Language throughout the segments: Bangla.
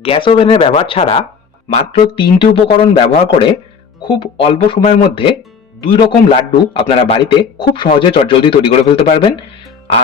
গ্যাস ওভেনের ব্যবহার ছাড়া মাত্র 3টি উপকরণ ব্যবহার করে খুব অল্প সময়ের মধ্যে 2 রকম লাড্ডু আপনারা বাড়িতে খুব সহজে চটজলদি তৈরি করে ফেলতে পারবেন।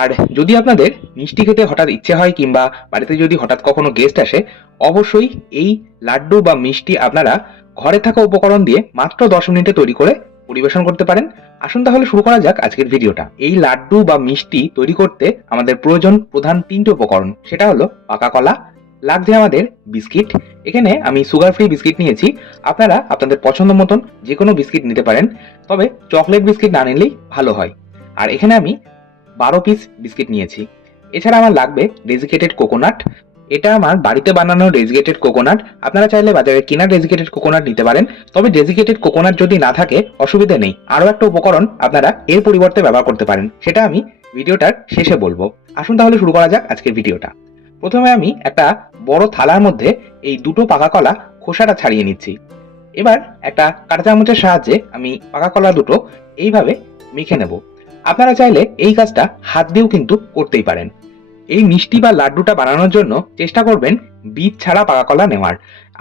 আর যদি আপনাদের মিষ্টি খেতে হঠাৎ ইচ্ছে হয় কিংবা বাড়িতে যদি হঠাৎ কখনো গেস্ট আসে, অবশ্যই এই লাড্ডু বা মিষ্টি আপনারা ঘরে থাকা উপকরণ দিয়ে মাত্র 10 মিনিটে তৈরি করে পরিবেশন করতে পারেন। আসুন তাহলে শুরু করা যাক আজকের ভিডিওটা। এই লাড্ডু বা মিষ্টি তৈরি করতে আমাদের প্রয়োজন প্রধান 3টে উপকরণ। সেটা হলো পাকা কলা, লাগছে আমাদের বিস্কিট। এখানে আমি সুগার ফ্রি বিস্কিট নিয়েছি। আপনারা আপনাদের পছন্দ মতন যে কোনো বিস্কিট নিতে পারেন, তবে চকলেট বিস্কিট না নিলেই ভালো হয়। আর এখানে আমি 12 পিস বিস্কিট নিয়েছি। এছাড়া আমার লাগবে ডেজিকেটেড কোকোনাট। এটা আমার বাড়িতে বানানো ডেজিকেটেড কোকোনাট। আপনারা চাইলে বাজারে কেনা ডেজিকেটেড কোকোনাট নিতে পারেন, তবে ডেজিকেটেড কোকোনাট যদি না থাকে অসুবিধা নেই, আরও একটা উপকরণ আপনারা এর পরিবর্তে ব্যবহার করতে পারেন, সেটা আমি ভিডিওটার শেষে বলবো। আসুন তাহলে শুরু করা যাক আজকের ভিডিওটা। প্রথমে আমি একটা বড় থালার মধ্যে এই দুটো পাকা কলা খোসাটা ছাড়িয়ে নিচ্ছি। এবার একটা কাঁটা চামচের সাহায্যে আমি পাকা কলা দুটো এইভাবে মেখে নেব। আপনারা চাইলে এই কাজটা হাত দিয়েও কিন্তু করতেই পারেন। এই মিষ্টি বা লাড্ডুটা বানানোর জন্য চেষ্টা করবেন বীজ ছাড়া পাকা কলা নেওয়ার।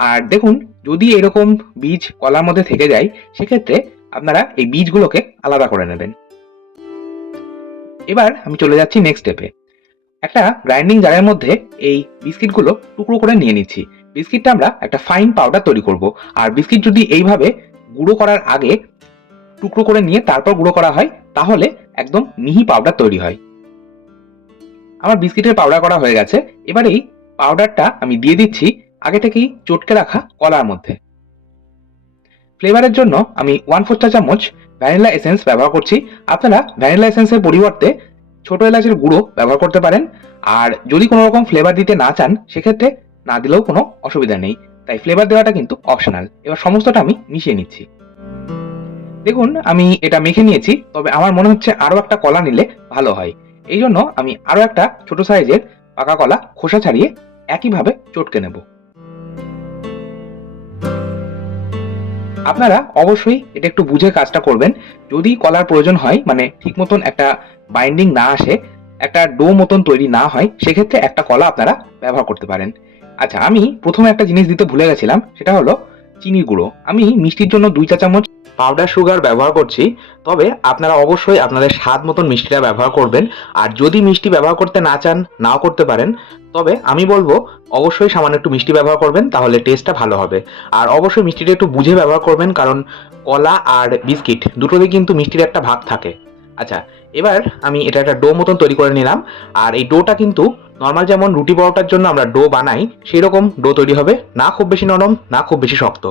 আর দেখুন, যদি এরকম বীজ কলার মধ্যে থেকে যায়, সেক্ষেত্রে আপনারা এই বীজগুলোকে আলাদা করে নেবেন। এবার আমি চলে যাচ্ছি নেক্সট স্টেপে। একটা গ্রাইন্ডিং জারের মধ্যে এই বিস্কিটগুলো টুকরো করে নিয়ে নিচ্ছি। বিস্কিটটা আমরা একটা ফাইন পাউডার তৈরি করব। আর বিস্কিট যদি এইভাবে গুঁড়ো করার আগে টুকরো করে নিয়ে তারপর গুঁড়ো করা হয়, তাহলে একদম মিহি পাউডার তৈরি হয়। আমার বিস্কিটের পাউডার করা হয়ে গেছে। এবার এই পাউডারটা আমি দিয়ে দিচ্ছি আগে থেকেই চটকে রাখা কলার মধ্যে। ফ্লেভারের জন্য আমি 1/4 চা চামচ ভ্যানিলা এসেন্স ব্যবহার করছি। আপনারা ভ্যানিলা এসেন্সের পরিবর্তে ছোট এলাচের গুঁড়ো ব্যবহার করতে পারেন। আর যদি কোনো রকম ফ্লেভার দিতে না চান, সেক্ষেত্রে না দিলেও কোনো অসুবিধা নেই, তাই ফ্লেভার দেওয়াটা কিন্তু অপশনাল। এবার সমস্তটা আমি মিশিয়ে নিচ্ছি। দেখুন, আমি এটা মেখে নিয়েছি, তবে আমার মনে হচ্ছে আরও একটা কলা নিলে ভালো হয়। এই জন্য আমি আরও একটা ছোট সাইজের পাকা কলা খোসা ছাড়িয়ে একইভাবে চটকে নেব। আপনারা অবশ্যই এটা একটু বুঝে কাজটা করবেন। যদি কলার প্রয়োজন হয়, মানে ঠিক মতন একটা বাইন্ডিং না আসে, একটা ডো মতন তৈরি না হয়, সেক্ষেত্রে একটা কলা আপনারা ব্যবহার করতে পারেন। আচ্ছা, আমি প্রথমে একটা জিনিস দিতে ভুলে গেছিলাম, সেটা হলো চিনির গুঁড়ো। আমি মিষ্টির জন্য 2 চা চামচ পাউডার সুগার ব্যবহার করছি, তবে আপনারা অবশ্যই আপনাদের স্বাদ মতন মিষ্টিটা ব্যবহার করবেন। আর যদি মিষ্টি ব্যবহার করতে না চান, নাও করতে পারেন, তবে আমি বলবো অবশ্যই সামান্য একটু মিষ্টি ব্যবহার করবেন, তাহলে টেস্টটা ভালো হবে। আর অবশ্যই মিষ্টিটা একটু বুঝে ব্যবহার করবেন, কারণ কলা আর বিস্কিট দুটোতেই কিন্তু মিষ্টির একটা ভাগ থাকে। আচ্ছা, এবার আমি এটা একটা ডো মতন তৈরি করে নিলাম। আর এই ডোটা কিন্তু নর্মাল যেমন রুটি পরোটার জন্য আমরা ডো বানাই, সেই রকম ডো তৈরি হবে, না খুব বেশি নরম না খুব বেশি শক্ত।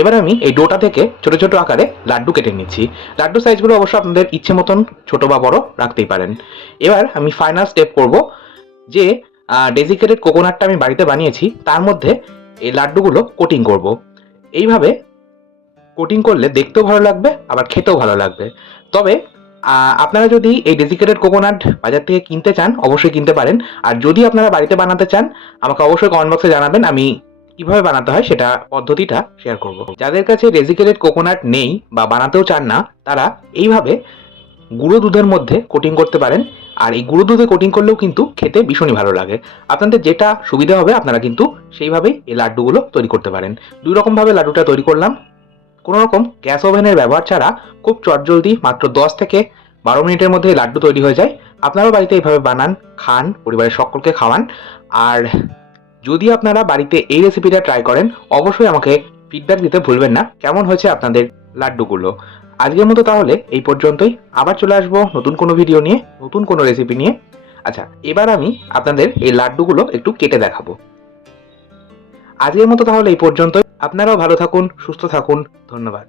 এবার আমি এই ডোটা থেকে ছোট ছোট আকারে লাড্ডু কেটে নিচ্ছি। লাড্ডু সাইজগুলো অবশ্য আপনাদের ইচ্ছে মতন ছোট বা বড় রাখতেই পারেন। এবার আমি ফাইনাল স্টেপ করব, যে ডেজিকেটেড কোকোনাটটা আমি বাড়িতে বানিয়েছি তার মধ্যে এই লাড্ডুগুলো কোটিং করব। এইভাবে কোটিং করলে দেখতেও ভালো লাগবে, আবার খেতেও ভালো লাগবে। তবে আপনারা যদি এই ডেজিকেটেড কোকোনাট বাজার থেকে কিনতে চান, অবশ্যই কিনতে পারেন। আর যদি আপনারা বাড়িতে বানাতে চান, আমাকে অবশ্যই কমেন্ট বক্সে জানাবেন, আমি কিভাবে বানাতে হয় সেটা পদ্ধতিটা শেয়ার করব। যাদের কাছে ডেজিকেটেড কোকোনাট নেই বা বানাতেও চান না, তারা এইভাবে গুঁড়ো দুধের মধ্যে কোটিং করতে পারেন। আর এই গুঁড়ো দুধে কোটিং করলেও কিন্তু খেতে ভীষণই ভালো লাগে। আপনাদের যেটা সুবিধা হবে আপনারা কিন্তু সেইভাবেই এই লাড্ডুগুলো তৈরি করতে পারেন। 2 রকমভাবে লাড্ডুটা তৈরি করলাম। কোনো রকম গ্যাস ওভেনের ব্যবহার ছাড়া খুব চটজলদি মাত্র 10 থেকে 12 মিনিটের মধ্যে লাড্ডু তৈরি হয়ে যায়। আপনারাও বাড়িতে এইভাবে বানান, খান, পরিবারের সকলকে খাওয়ান। আর যদি আপনারা বাড়িতে এই রেসিপিটা ট্রাই করেন, অবশ্যই আমাকে ফিডব্যাক দিতে ভুলবেন না কেমন হয়েছে আপনাদের লাড্ডুগুলো। আজকের মতো তাহলে এই পর্যন্তই। আবার চলে আসবো নতুন কোনো ভিডিও নিয়ে, নতুন কোনো রেসিপি নিয়ে। আচ্ছা, এবার আমি আপনাদের এই লাড্ডুগুলো একটু কেটে দেখাবো। আজকের মতো তাহলে এই পর্যন্তই। আপনারাও ভালো থাকুন, সুস্থ থাকুন। ধন্যবাদ।